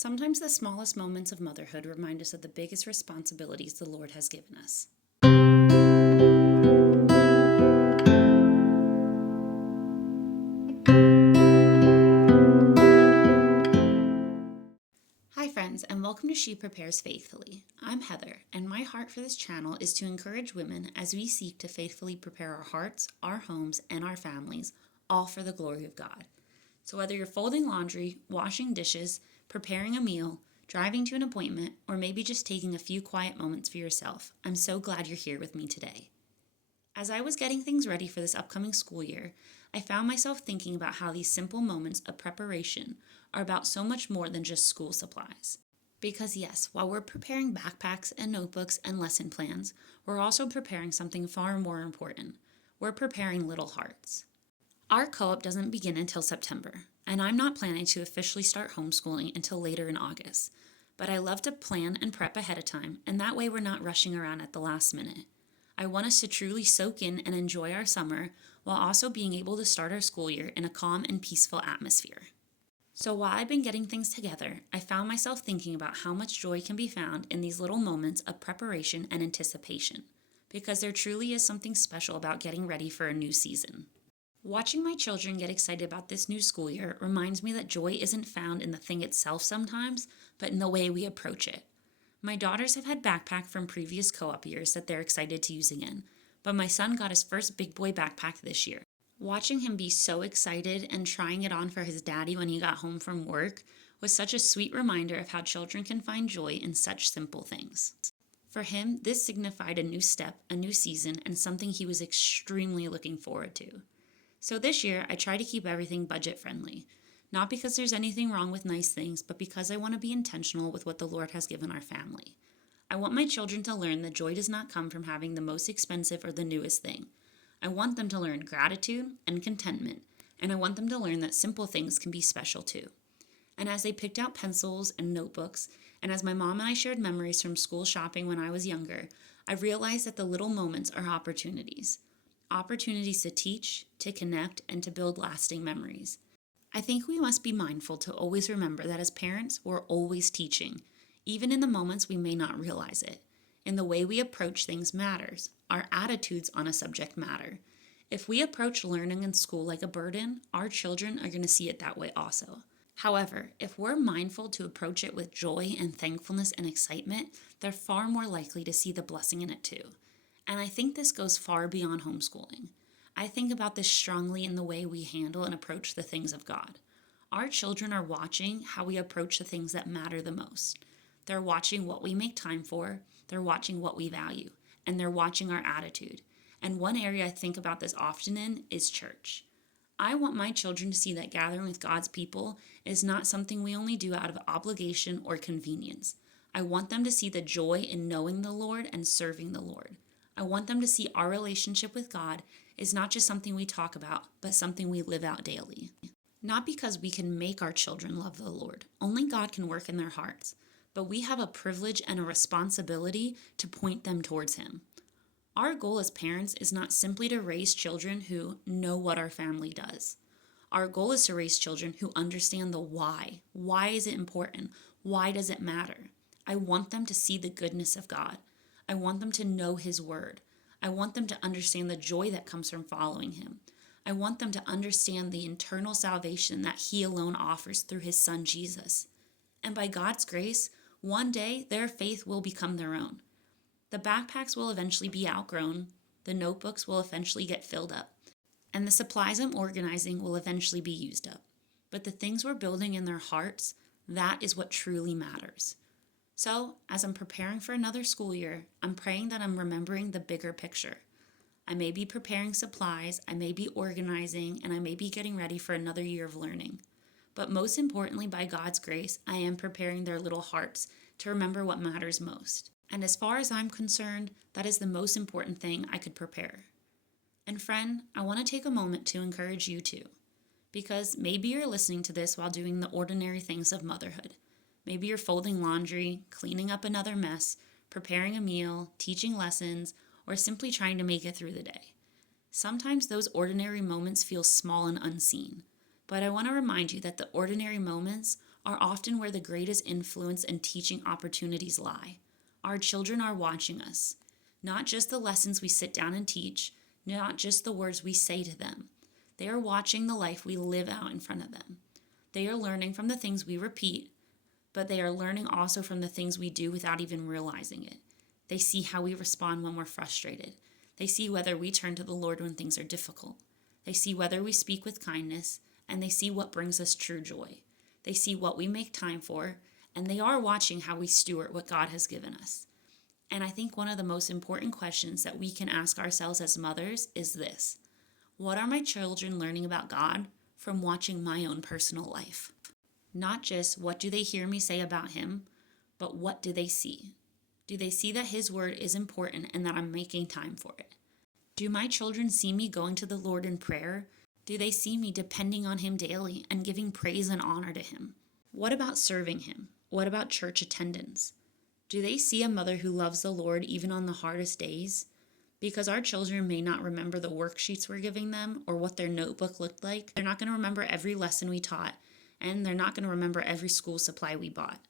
Sometimes the smallest moments of motherhood remind us of the biggest responsibilities the Lord has given us. Hi friends, and welcome to She Prepares Faithfully. I'm Heather, and my heart for this channel is to encourage women as we seek to faithfully prepare our hearts, our homes, and our families, all for the glory of God. So whether you're folding laundry, washing dishes, preparing a meal, driving to an appointment, or maybe just taking a few quiet moments for yourself, I'm so glad you're here with me today. As I was getting things ready for this upcoming school year, I found myself thinking about how these simple moments of preparation are about so much more than just school supplies. Because yes, while we're preparing backpacks and notebooks and lesson plans, we're also preparing something far more important. We're preparing little hearts. Our co-op doesn't begin until September, and I'm not planning to officially start homeschooling until later in August. But I love to plan and prep ahead of time, and that way we're not rushing around at the last minute. I want us to truly soak in and enjoy our summer while also being able to start our school year in a calm and peaceful atmosphere. So while I've been getting things together, I found myself thinking about how much joy can be found in these little moments of preparation and anticipation, because there truly is something special about getting ready for a new season. Watching my children get excited about this new school year reminds me that joy isn't found in the thing itself sometimes, but in the way we approach it. My daughters have had backpack from previous co-op years that they're excited to use again, but my son got his first big boy backpack this year. Watching him be so excited and trying it on for his daddy when he got home from work was such a sweet reminder of how children can find joy in such simple things. For him, this signified a new step, a new season, and something he was extremely looking forward to. So this year, I try to keep everything budget friendly. Not because there's anything wrong with nice things, but because I want to be intentional with what the Lord has given our family. I want my children to learn that joy does not come from having the most expensive or the newest thing. I want them to learn gratitude and contentment, and I want them to learn that simple things can be special too. And as they picked out pencils and notebooks, and as my mom and I shared memories from school shopping when I was younger, I realized that the little moments are opportunities. Opportunities to teach, to connect, and to build lasting memories. I think we must be mindful to always remember that as parents, we're always teaching, even in the moments we may not realize it. And the way we approach things matters. Our attitudes on a subject matter. If we approach learning in school like a burden, our children are going to see it that way also. However, if we're mindful to approach it with joy and thankfulness and excitement, they're far more likely to see the blessing in it too. And I think this goes far beyond homeschooling. I think about this strongly in the way we handle and approach the things of God. Our children are watching how we approach the things that matter the most. They're watching what we make time for, they're watching what we value, and they're watching our attitude. And one area I think about this often in is church. I want my children to see that gathering with God's people is not something we only do out of obligation or convenience. I want them to see the joy in knowing the Lord and serving the Lord. I want them to see our relationship with God is not just something we talk about, but something we live out daily. Not because we can make our children love the Lord. Only God can work in their hearts. But we have a privilege and a responsibility to point them towards Him. Our goal as parents is not simply to raise children who know what our family does. Our goal is to raise children who understand the why. Why is it important? Why does it matter? I want them to see the goodness of God. I want them to know His word. I want them to understand the joy that comes from following Him. I want them to understand the eternal salvation that He alone offers through His Son, Jesus. And by God's grace, one day their faith will become their own. The backpacks will eventually be outgrown, the notebooks will eventually get filled up, and the supplies I'm organizing will eventually be used up. But the things we're building in their hearts, that is what truly matters. So, as I'm preparing for another school year, I'm praying that I'm remembering the bigger picture. I may be preparing supplies, I may be organizing, and I may be getting ready for another year of learning. But most importantly, by God's grace, I am preparing their little hearts to remember what matters most. And as far as I'm concerned, that is the most important thing I could prepare. And friend, I want to take a moment to encourage you too. Because maybe you're listening to this while doing the ordinary things of motherhood. Maybe you're folding laundry, cleaning up another mess, preparing a meal, teaching lessons, or simply trying to make it through the day. Sometimes those ordinary moments feel small and unseen, but I want to remind you that the ordinary moments are often where the greatest influence and teaching opportunities lie. Our children are watching us, not just the lessons we sit down and teach, not just the words we say to them. They are watching the life we live out in front of them. They are learning from the things we repeat, but they are learning also from the things we do without even realizing it. They see how we respond when we're frustrated. They see whether we turn to the Lord when things are difficult. They see whether we speak with kindness, and they see what brings us true joy. They see what we make time for, and they are watching how we steward what God has given us. And I think one of the most important questions that we can ask ourselves as mothers is this: what are my children learning about God from watching my own personal life? Not just what do they hear me say about Him, but what do they see? Do they see that His word is important and that I'm making time for it? Do my children see me going to the Lord in prayer? Do they see me depending on Him daily and giving praise and honor to Him? What about serving Him? What about church attendance? Do they see a mother who loves the Lord even on the hardest days? Because our children may not remember the worksheets we're giving them or what their notebook looked like. They're not going to remember every lesson we taught, and they're not going to remember every school supply we bought.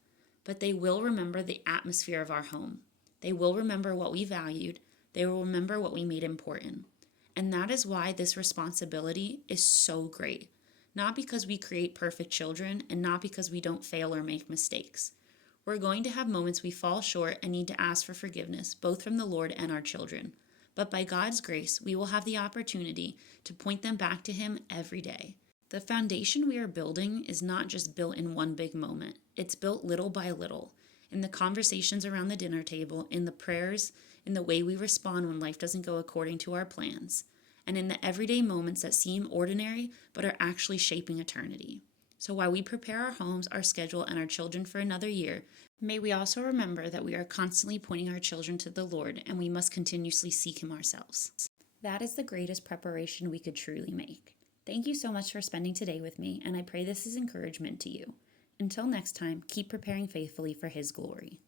But they will remember the atmosphere of our home. They will remember what we valued. They will remember what we made important. And that is why this responsibility is so great. Not because we create perfect children and not because we don't fail or make mistakes. We're going to have moments we fall short and need to ask for forgiveness, both from the Lord and our children. But by God's grace, we will have the opportunity to point them back to Him every day. The foundation we are building is not just built in one big moment. It's built little by little, in the conversations around the dinner table, in the prayers, in the way we respond when life doesn't go according to our plans, and in the everyday moments that seem ordinary but are actually shaping eternity. So while we prepare our homes, our schedule, and our children for another year, may we also remember that we are constantly pointing our children to the Lord, and we must continuously seek Him ourselves. That is the greatest preparation we could truly make. Thank you so much for spending today with me, and I pray this is encouragement to you. Until next time, keep preparing faithfully for His glory.